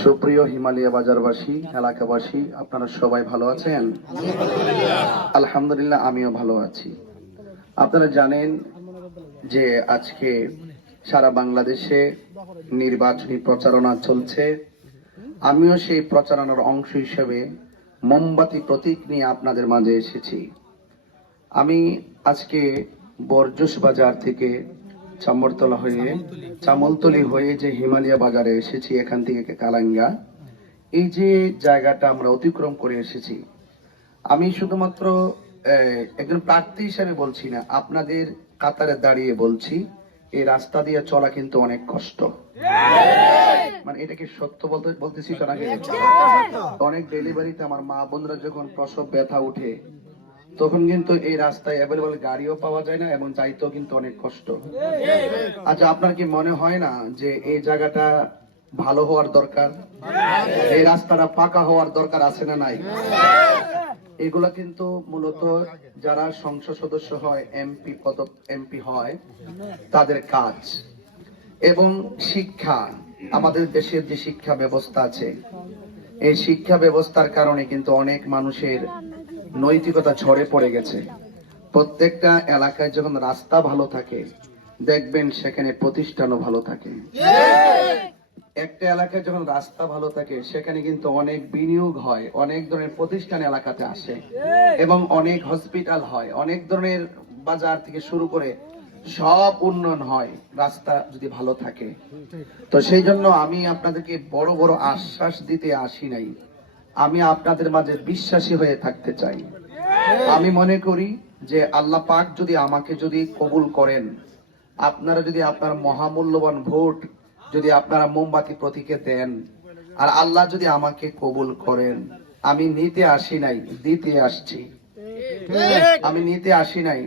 সুপ্রিয় হিমালয় বাজারবাসী, এলাকাবাসী, আপনারা সবাই ভালো আছেন? আলহামদুলিল্লাহ, আমিও ভালো আছি। আপনারা জানেন যে আজকে সারা বাংলাদেশে নির্বাচনী প্রচারণা চলছে। আমিও সেই প্রচারণার অংশ হিসেবে মোমবাতি প্রতীক নিয়ে আপনাদের মাঝে এসেছি। আমি আজকে বরজস বাজার থেকে চামলতলি হয়ে যে হিমালয় বাজারে এসেছি, এখান থেকে কালাঙ্গা, এই যে জায়গাটা আমরা অতিক্রম করে এসেছি, আমি শুধুমাত্র একজন প্রার্থী হিসেবে বলছি না, আপনাদের কাতারে দাঁড়িয়ে বলছি, এই রাস্তা দিয়ে চলা কিন্তু অনেক কষ্ট। মানে এটা কি সত্য বলতেছি তো নাকি? অনেক ডেলিভারিতে আমার মা বোনরা যখন প্রসব ব্যথা উঠে, তখন কিন্তু এই রাস্তায় অ্যাভেলেবল গাড়িও পাওয়া যায় না এবং যাইতেও কিন্তু অনেক কষ্ট। আচ্ছা, আপনার কি মনে হয় না যে এই জায়গাটা ভালো হওয়ার দরকার? এই রাস্তাটা পাকা হওয়ার দরকার আছে না নাই? এগুলা কিন্তু মূলত যারা সংসদ সদস্য হয়, এমপি হয়, তাদের কাজ। এবং শিক্ষা, আমাদের দেশের যে শিক্ষা ব্যবস্থা আছে, এই শিক্ষা ব্যবস্থার কারণে কিন্তু অনেক মানুষের নৈতিকতা ঝরে পড়ে গেছে। প্রত্যেকটা এলাকায় যখন রাস্তা ভালো থাকে, দেখবেন সেখানে প্রতিষ্ঠানও ভালো থাকে। একটা এলাকায় যখন রাস্তা ভালো থাকে, সেখানে কিন্তু অনেক বিনিয়োগ হয়, অনেক ধরনের প্রতিষ্ঠান এলাকাতে আসে এবং অনেক হসপিটাল হয়, অনেক ধরনের বাজার থেকে শুরু করে সব উন্নয়ন হয় রাস্তা যদি ভালো থাকে। তো সেই জন্য আমি আপনাদেরকে বড় বড় আশ্বাস দিতে আসি নাই, আমি আপনাদের মাঝে বিশ্বাসী হয়ে থাকতে চাই। আমি মনে করি যে আল্লাহ পাক যদি আমাকে যদি কবুল করেন, আপনারা যদি আপনার মহামূল্যবান ভোট যদি আপনারা মোমবাতি প্রতীকে দেন, আর আল্লাহ যদি আমাকে কবুল করেন, আমি নিতে আসি নাই, দিতে আসছি। আমি নিতে আসি নাই,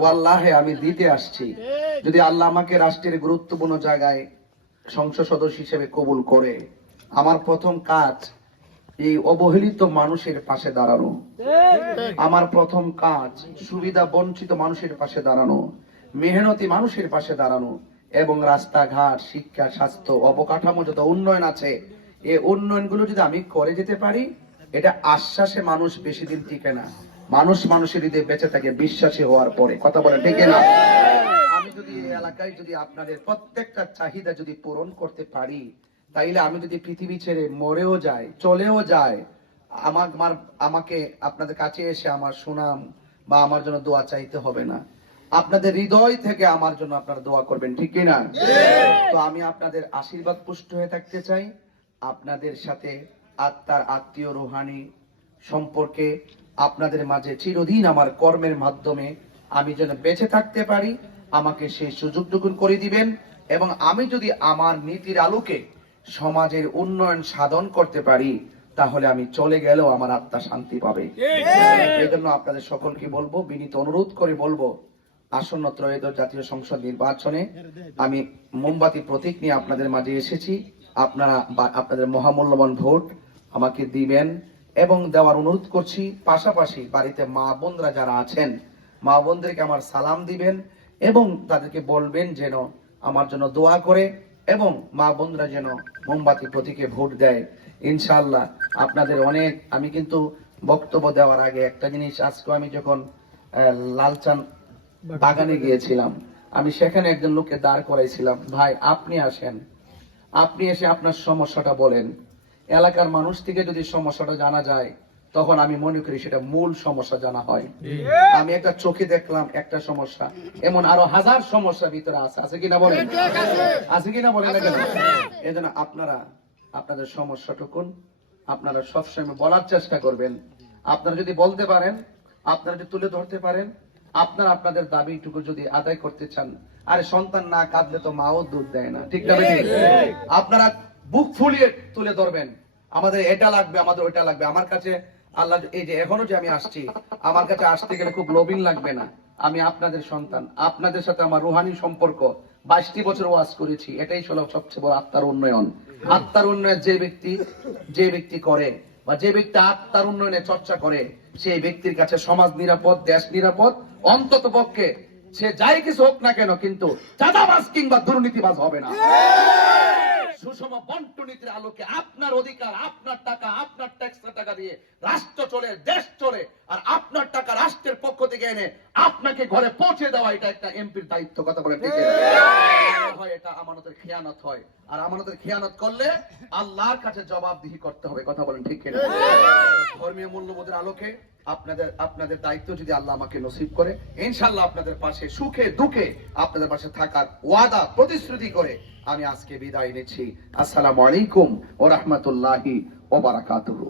ওয়াল্লাহে আমি দিতে আসছি। যদি আল্লাহ আমাকে রাষ্ট্রের গুরুত্বপূর্ণ জায়গায় সংসদ সদস্য হিসেবে কবুল করে, আমার প্রথম কাজ এই অবহেলিত মানুষের পাশে দাঁড়ানো। আমার প্রথম কাজ সুবিধা বঞ্চিত মানুষের পাশে দাঁড়ানো, মেহনতি মানুষের পাশে দাঁড়ানো, এবং রাস্তাঘাট, শিক্ষা, স্বাস্থ্য, অবকাঠামো যত উন্নয়ন আছে, এই উন্নয়নগুলো যদি আমি করে যেতে পারি, এটা আশ্বাসে মানুষ বেশি দিন টিকে না। মানুষের হৃদয়ে বেঁচে থাকে বিশ্বাসী হওয়ার পরে। কথা বলে ঠিক না? আমি যদি এই এলাকায় যদি আপনাদের প্রত্যেকটা চাহিদা যদি পূরণ করতে পারি, তাইলে আমি যদি পৃথিবী ছেড়ে মরেও যাই, চলেও যায়, আমাকে আপনাদের কাছে এসে আমার সুনাম বা আমার জন্য দোয়া চাইতে হবে না। আপনাদের হৃদয় থেকে আমার জন্য আপনারা দোয়া করবেন, ঠিক কিনা? তো আমি আপনাদের আশীর্বাদ পুষ্ট হয়ে থাকতে চাই। আপনাদের সাথে আত্মার আত্মীয় রুহানি সম্পর্কে আপনাদের মাঝে চিরদিন আমার কর্মের মাধ্যমে আমি যেন বেঁচে থাকতে পারি, আমাকে সেই সুযোগটুকু করে দিবেন। এবং আমি যদি আমার নীতির আলোকে সমাজের উন্নয়ন সাধন করতে পারি, তাহলে আমি চলে গেলেও আমার আত্মা শান্তি পাবে। এই জন্য আপনাদের সকলকে বলবো, বিনীত অনুরোধ করে বলবো, আসন্ন ত্রয়োদশ জাতীয় সংসদ নির্বাচনে আমি মোমবাতি প্রতীক নিয়ে আপনাদের মাঝে এসেছি। আপনারা আপনাদের মহামূল্যবান ভোট আমাকে দিবেন এবং দেওয়ার অনুরোধ করছি। পাশাপাশি বাড়িতে মা বোনরা যারা আছেন, মা বোনদেরকে আমার সালাম দিবেন এবং তাদেরকে বলবেন যেন আমার জন্য দোয়া করে, এবং মা বোনরা যেন মোমবাতি প্রতীকে ভোট দেয়। ইনশাআল্লাহ আপনাদের অনেক, আমি কিন্তু বক্তব্য দেওয়ার আগে একটা জিনিস, আজকে আমি যখন লালচান বাগানে গিয়েছিলাম, আমি সেখানে একজন লোককে দাঁড় করাইছিলাম, ভাই আপনি আসেন, আপনি এসে আপনার সমস্যাটা বলেন। এলাকার মানুষ থেকে যদি সমস্যাটা জানা যায়, তখন আমি মনে করি সেটা মূল সমস্যা জানা হয়। আমি একটা চোখে দেখলাম একটা সমস্যা, এমন আরো হাজার সমস্যা ভিতরে আছে কিনা বলেন? আছে কিনা বলেন? এই জন্য আপনারা আপনাদের সমস্যাটুকুন আপনারা সবসময় বলার চেষ্টা করবেন। আপনারা যদি বলতে পারেন, আপনারা যদি তুলে ধরতে পারেন, আপনারা আপনাদের দাবিটুকু যদি আদায় করতে চান, আরে সন্তান না কাঁদলে তো মাও দুধ দেয় না, ঠিক না? আপনারা বুক ফুলিয়ে তুলে ধরবেন, আমাদের এটা লাগবে, আমাদের ওইটা লাগবে। আমার কাছে আল্লাহ, এই যে এখনো যে আমি আসছি, আমার কাছে আসতে গেলে খুব লোভিং লাগবে না। আমি আপনাদের সন্তান, আপনাদের সাথে আমার রুহানি সম্পর্ক। 22টি বছর ওয়াজ করেছি, এটাই হলো সবচেয়ে বড় আত্মার উন্নয়ন। আত্মার উন্নয়ন যে ব্যক্তি করে, বা যে ব্যক্তি আত্মার উন্নয়নে চর্চা করে, সেই ব্যক্তির কাছে সমাজ নিরাপদ, দেশ নিরাপদ। অন্তত পক্ষে সে যাই কিছু হোক না কেন, কিন্তু চাঁদাবাজ কিংবা দুর্নীতিবাজ হবে না। সুষম বন্টনীতির আলোকে আপনার অধিকার, আপনার টাকা, আপনার ট্যাক্সের টাকা দিয়ে রাষ্ট্র চলে, দেশ চলে, আর আপনার টাকা রাষ্ট্রের পক্ষ থেকে এনে আপনাকে ঘরে পৌঁছে দেওয়া এটা একটা এমপির দায়িত্ব। কথা বলেন ঠিক হয়, এটা আমানতের খেয়ানত হয়, আর আমানতের খেয়ানত করলে আল্লাহর কাছে জবাবদিহি করতে হবে। কথা বলেন ঠিক কিনা? ধর্মীয় মূল্যবোধের আলোকে আপনাদের দায়িত্ব যদি আল্লাহ আমাকে নসিব করে, ইনশাআল্লাহ আপনাদের পাশে সুখে দুঃখে আপনাদের পাশে থাকার ওয়াদা প্রতিশ্রুতি করে আমি আজকে বিদায় নিচ্ছি। আসসালামু আলাইকুম ওয়া রাহমাতুল্লাহি ওয়া বারাকাতুহু।